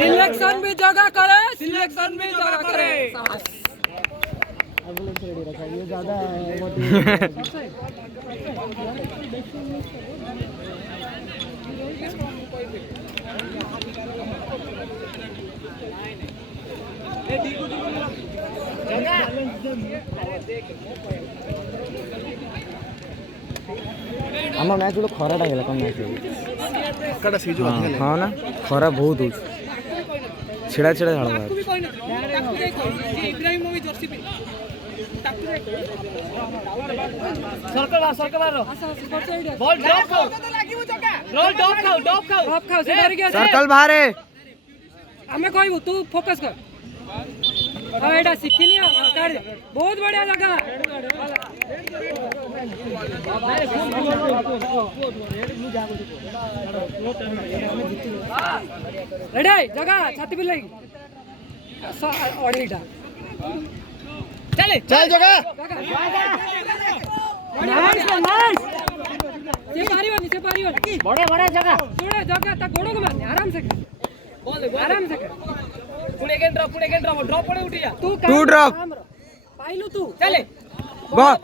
Selection भी जगह करे, सिलेक्शन भी जगह करे। ये ज्यादा आम मैच गोटे खराटा गला कम मैच हाँ ना खरा बहुत हो छिड़ा छिड़ा झाड़ सर्कल बाहर आमे कहबू तू फोकस कर। हाँ एटा शिखिनी कर बहुत बढ़िया जगह रेडी जगह छाती पे लगी अड़ीटा चले चल जगह से पारिबनी बड़े बड़े जगह थोड़े जगह ता गोड़ो को मारने आराम से आराम से पुणे के ड्रॉप पड़े उठी जा तू ड्रॉप पाइलू तू बॉल